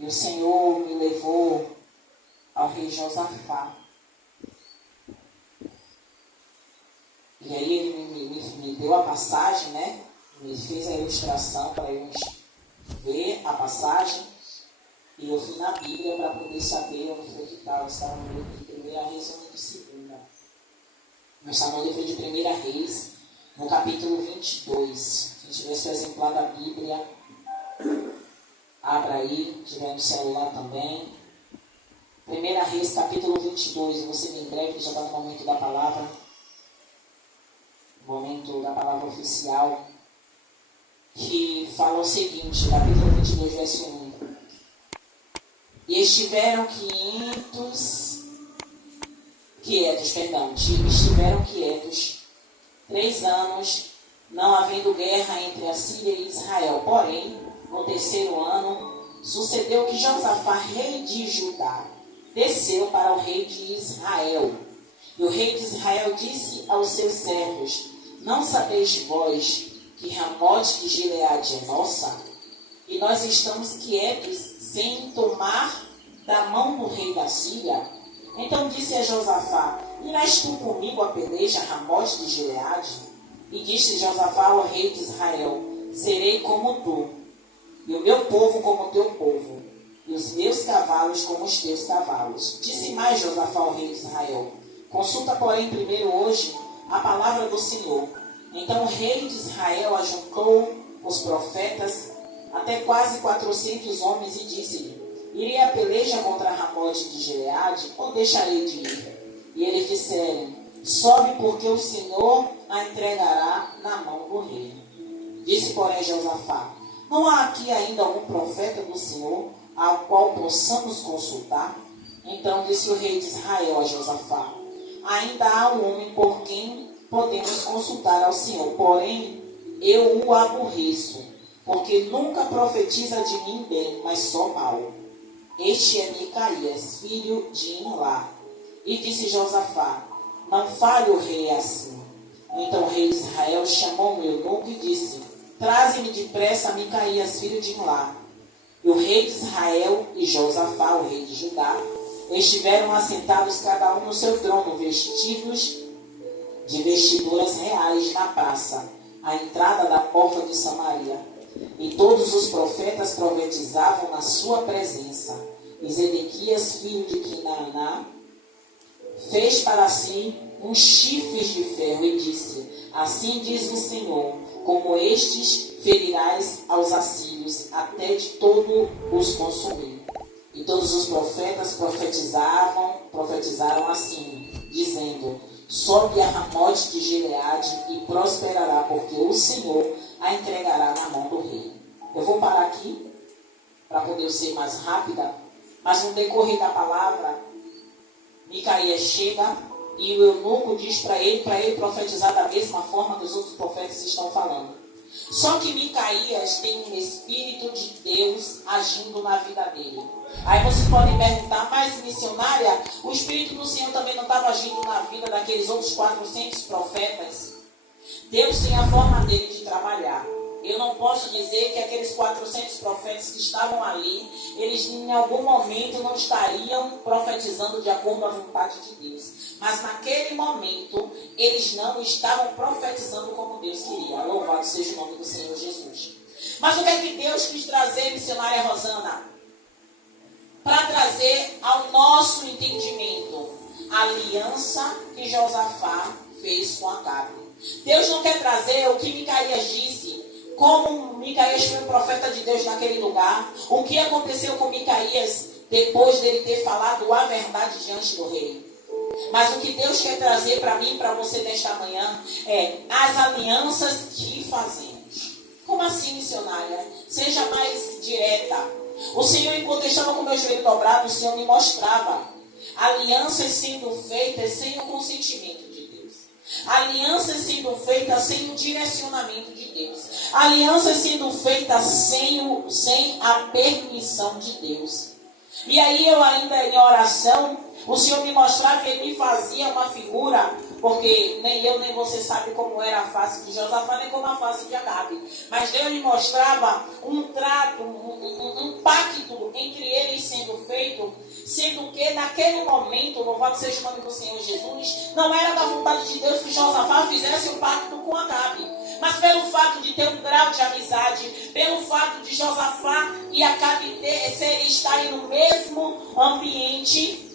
E o Senhor me levou ao rei Josafá. E aí ele me deu a passagem, né? Me fez a ilustração para eu ver a passagem. E eu fui na Bíblia para poder saber onde foi que estava. Estava no livro de 1 Reis ou de 2. Mas estava no livro de 1 Reis, no capítulo 22. Se tiver seu exemplar da Bíblia, abra aí, se tiver no celular também. 1 Reis, capítulo 22. Você me breve, que já está no momento da palavra. Momento da palavra oficial. Que fala o seguinte, capítulo 22, verso 1. E estiveram quietos 3 anos, não havendo guerra entre a Síria e Israel. Porém, no 3º ano, sucedeu que Josafá, rei de Judá, desceu para o rei de Israel. E o rei de Israel disse aos seus servos: não sabeis vós que Ramote de Gileade é nossa? E nós estamos quietos, sem tomar da mão do rei da Síria? Então disse a Josafá: irás tu comigo a peleja Ramote de Gileade? E disse Josafá ao rei de Israel: serei como tu, e o meu povo como o teu povo, e os meus cavalos como os teus cavalos. Disse mais Josafá ao rei de Israel: consulta, porém, primeiro hoje a palavra do Senhor. Então o rei de Israel ajuntou os profetas, até quase 400 homens, e disse-lhe: irei a peleja contra Ramote de Gileade, ou deixarei de ir? E eles disseram: sobe, porque o Senhor a entregará na mão do rei. Disse, porém, Josafá: não há aqui ainda algum profeta do Senhor, ao qual possamos consultar? Então disse o rei de Israel a Josafá: ainda há um homem por quem podemos consultar ao Senhor, porém eu o aborreço, porque nunca profetiza de mim bem, mas só mal. Este é Micaías, filho de Imlá. E disse Josafá: não fale o rei assim. Então o rei de Israel chamou o eunuco e disse: traze-me depressa Micaías, filho de Imlá. E o rei de Israel e Josafá, o rei de Judá, estiveram assentados cada um no seu trono, vestidos de vestiduras reais na praça, à entrada da porta de Samaria. E todos os profetas profetizavam na sua presença. E Zedequias, filho de Quinaaná, fez para si uns chifres de ferro e disse: assim diz o Senhor, como estes ferirás aos assírios, até de todo os consumir. E todos os profetas profetizaram assim, dizendo: sobe a Ramote de Gileade e prosperará, porque o Senhor a entregará na mão do rei. Eu vou parar aqui, para poder ser mais rápida, mas no decorrer da palavra, Micaías chega e o eunuco diz para ele profetizar da mesma forma que os outros profetas estão falando. Só que Micaías tem um Espírito de Deus agindo na vida dele. Aí vocês podem perguntar: mas missionária, o Espírito do Senhor também não estava agindo na vida daqueles outros 400 profetas? Deus tem a forma dele de trabalhar. Eu não posso dizer que aqueles 400 profetas que estavam ali, eles em algum momento não estariam profetizando de acordo com a vontade de Deus. Mas naquele momento, eles não estavam profetizando como Deus queria. Louvado seja o nome do Senhor Jesus. Mas o que é que Deus quis trazer, missionária Rosana? Para trazer ao nosso entendimento a aliança que Josafá fez com Acabe. Deus não quer trazer o que Micaías disse, como Micaías foi um profeta de Deus naquele lugar, o que aconteceu com Micaías depois dele ter falado a verdade diante do rei. Mas o que Deus quer trazer para mim e para você nesta manhã é as alianças que fazemos. Como assim, missionária? Seja mais direta. O Senhor, enquanto eu estava com o meu joelho dobrado, o Senhor me mostrava alianças sendo feitas sem o consentimento de Deus. Alianças sendo feitas sem o direcionamento de Deus. Alianças sendo feitas sem a permissão de Deus. E aí eu ainda em oração, o Senhor me mostrava que ele me fazia uma figura porque nem eu nem você sabe como era a face de Josafá, nem como a face de Acabe. Mas Deus lhe mostrava um trato, um pacto entre eles sendo feito, sendo que naquele momento, louvado seja o nome do Senhor Jesus, não era da vontade de Deus que Josafá fizesse um pacto com Acabe. Mas pelo fato de ter um grau de amizade, pelo fato de Josafá e Acabe estarem no mesmo ambiente,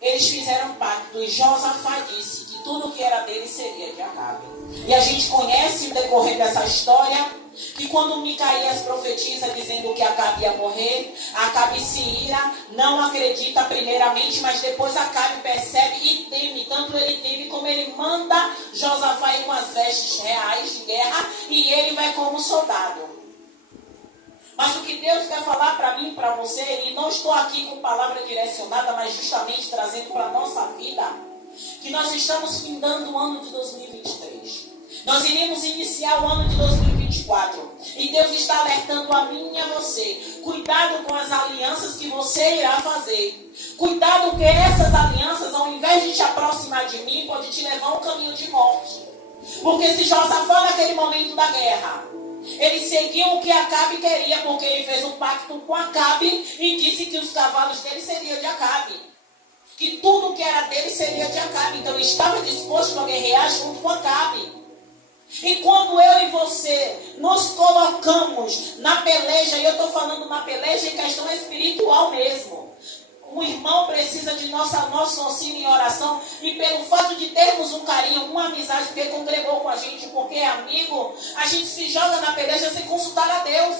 eles fizeram um pacto e Josafá disse que tudo que era dele seria de Acabe. E a gente conhece o decorrer dessa história, que quando Micaías profetiza dizendo que Acabe ia morrer, Acabe se ira, não acredita primeiramente, mas depois Acabe percebe e teme. Tanto ele teme como ele manda Josafá ir com as vestes reais de guerra e ele vai como soldado. Mas o que Deus quer falar para mim e para você, e não estou aqui com palavra direcionada, mas justamente trazendo para a nossa vida, que nós estamos findando o ano de 2023. Nós iremos iniciar o ano de 2024. E Deus está alertando a mim e a você. Cuidado com as alianças que você irá fazer. Cuidado que essas alianças, ao invés de te aproximar de mim, pode te levar a um caminho de morte. Porque se Josafá naquele momento da guerra, ele seguiu o que Acabe queria, porque ele fez um pacto com Acabe e disse que os cavalos dele seriam de Acabe. Que tudo que era dele seria de Acabe. Então ele estava disposto a guerrear junto com Acabe. E quando eu e você nos colocamos na peleja, e eu estou falando na peleja em questão espiritual mesmo. O irmão precisa de nosso auxílio em oração. E pelo fato de termos um carinho, uma amizade, porque congregou com a gente, porque é amigo, a gente se joga na peleja sem consultar a Deus.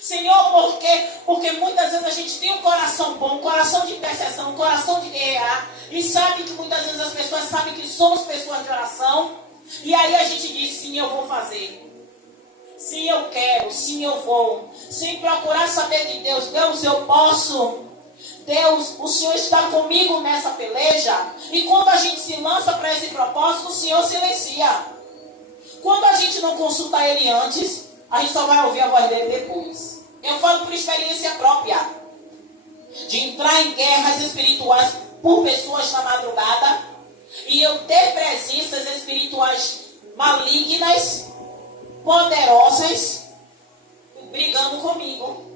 Senhor, por quê? Porque muitas vezes a gente tem um coração bom, um coração de intercessão, um coração de guerrear. E sabe que muitas vezes as pessoas sabem que somos pessoas de oração. E aí a gente diz, sim, eu vou fazer. Sim, eu quero. Sim, eu vou. Sem procurar saber de Deus. Deus, eu posso. Deus, o Senhor está comigo nessa peleja. E quando a gente se lança para esse propósito, o Senhor silencia. Quando a gente não consulta Ele antes, a gente só vai ouvir a voz dele depois. Eu falo por experiência própria. De entrar em guerras espirituais por pessoas na madrugada. E eu ter presenças espirituais malignas, poderosas, brigando comigo.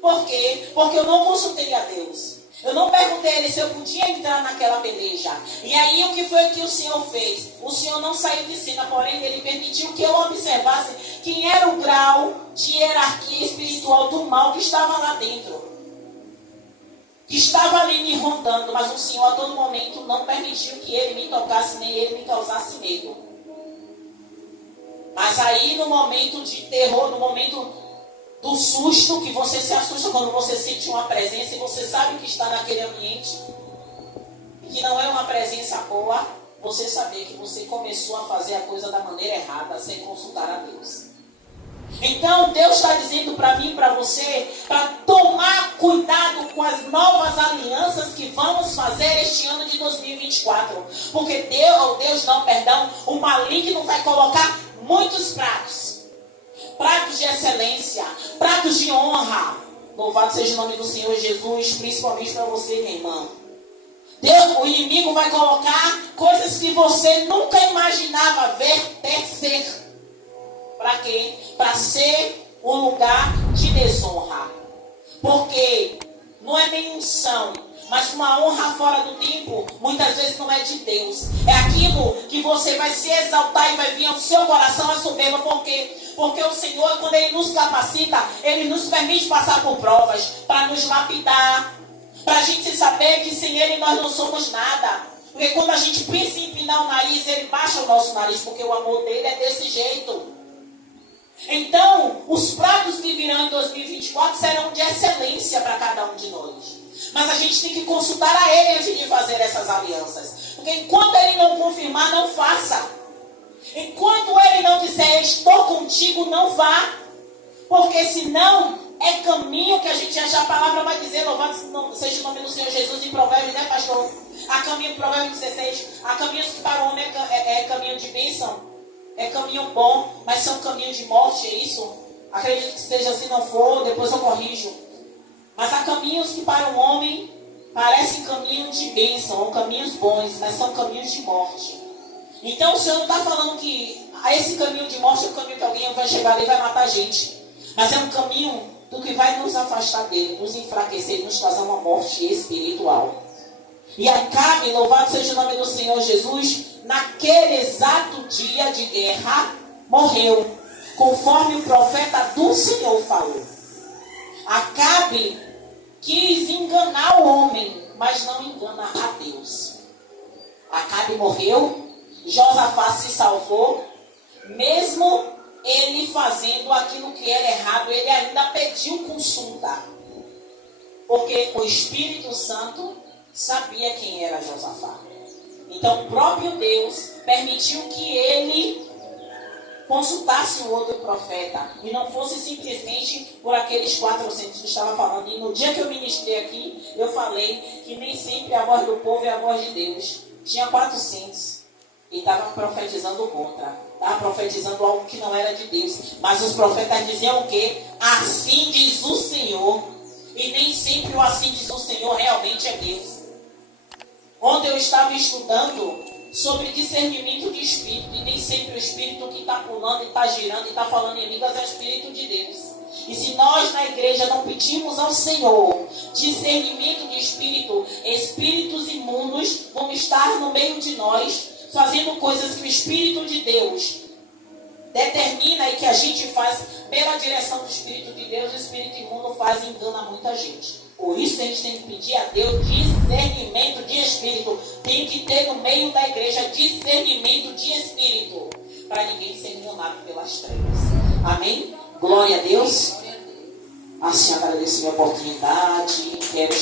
Por quê? Porque eu não consultei a Deus. Eu não perguntei a Ele se eu podia entrar naquela peleja. E aí o que foi que o Senhor fez? O Senhor não saiu de cena, porém Ele permitiu que eu observasse quem era o grau de hierarquia espiritual do mal que estava lá dentro. Que estava ali me rondando, mas o Senhor a todo momento não permitiu que Ele me tocasse, nem Ele me causasse medo. Mas aí no momento de terror, no momento do susto, que você se assusta quando você sente uma presença e você sabe que está naquele ambiente, e que não é uma presença boa, você saber que você começou a fazer a coisa da maneira errada, sem consultar a Deus. Então Deus está dizendo para mim e para você, para tomar cuidado com as novas alianças que vamos fazer este ano de 2024. Porque o maligno vai colocar muitos pratos. Pratos de excelência, pratos de honra. Louvado seja o nome do Senhor Jesus, principalmente para você, minha irmã. O inimigo vai colocar coisas que você nunca imaginava ter ser. Para quê? Para ser um lugar de desonra. Porque não é nem unção, mas uma honra fora do tempo, muitas vezes não é de Deus. É aquilo que você vai se exaltar e vai vir ao seu coração a soberba. Por quê? Porque o Senhor, quando Ele nos capacita, Ele nos permite passar por provas para nos lapidar. Para a gente saber que sem Ele nós não somos nada. Porque quando a gente pensa em empinar o nariz, Ele baixa o nosso nariz, porque o amor dele é desse jeito. Então, os pratos que virão em 2024 serão de excelência para cada um de nós. Mas a gente tem que consultar a Ele antes de fazer essas alianças. Porque enquanto Ele não confirmar, não faça. Enquanto Ele não disser, estou contigo, não vá. Porque senão é caminho que a gente acha, a palavra vai dizer, louvado seja o nome do Senhor Jesus, em Provérbios, né, pastor? Há caminho, Provérbios 16, há caminhos que para o homem é caminho de bênção. É caminho bom, mas são caminhos de morte, é isso? Acredito que esteja assim, não for, depois eu corrijo. Mas há caminhos que para o homem parecem caminhos de bênção, ou caminhos bons, mas são caminhos de morte. Então o Senhor não está falando que esse caminho de morte é o caminho que alguém vai chegar ali e vai matar a gente. Mas é um caminho do que vai nos afastar dele, nos enfraquecer e nos trazer uma morte espiritual. E Acabe, louvado seja o nome do Senhor Jesus, naquele exato dia de guerra, morreu, conforme o profeta do Senhor falou. Acabe quis enganar o homem, mas não engana a Deus. Acabe morreu, Josafá se salvou, mesmo ele fazendo aquilo que era errado, ele ainda pediu consulta. Porque o Espírito Santo sabia quem era Josafá. Então o próprio Deus permitiu que ele consultasse o outro profeta. E não fosse simplesmente por aqueles 400 que estava falando. E no dia que eu ministrei aqui, eu falei que nem sempre a voz do povo é a voz de Deus. Tinha 400 e estavam profetizando contra. Estavam profetizando algo que não era de Deus. Mas os profetas diziam o quê? Assim diz o Senhor. E nem sempre o assim diz o Senhor realmente é Deus. Ontem eu estava estudando sobre discernimento de espírito. E nem sempre o espírito que está pulando e está girando e está falando em línguas é o Espírito de Deus. E se nós na igreja não pedimos ao Senhor discernimento de espírito, espíritos imundos vão estar no meio de nós, fazendo coisas que o Espírito de Deus determina e que a gente faz pela direção do Espírito de Deus. O espírito imundo faz e engana muita gente. Por isso a gente tem que pedir a Deus discernimento de espírito. Tem que ter no meio da igreja discernimento de espírito, para ninguém ser enganado pelas trevas. Amém? Glória a Deus. Assim, agradeço a minha oportunidade. Quero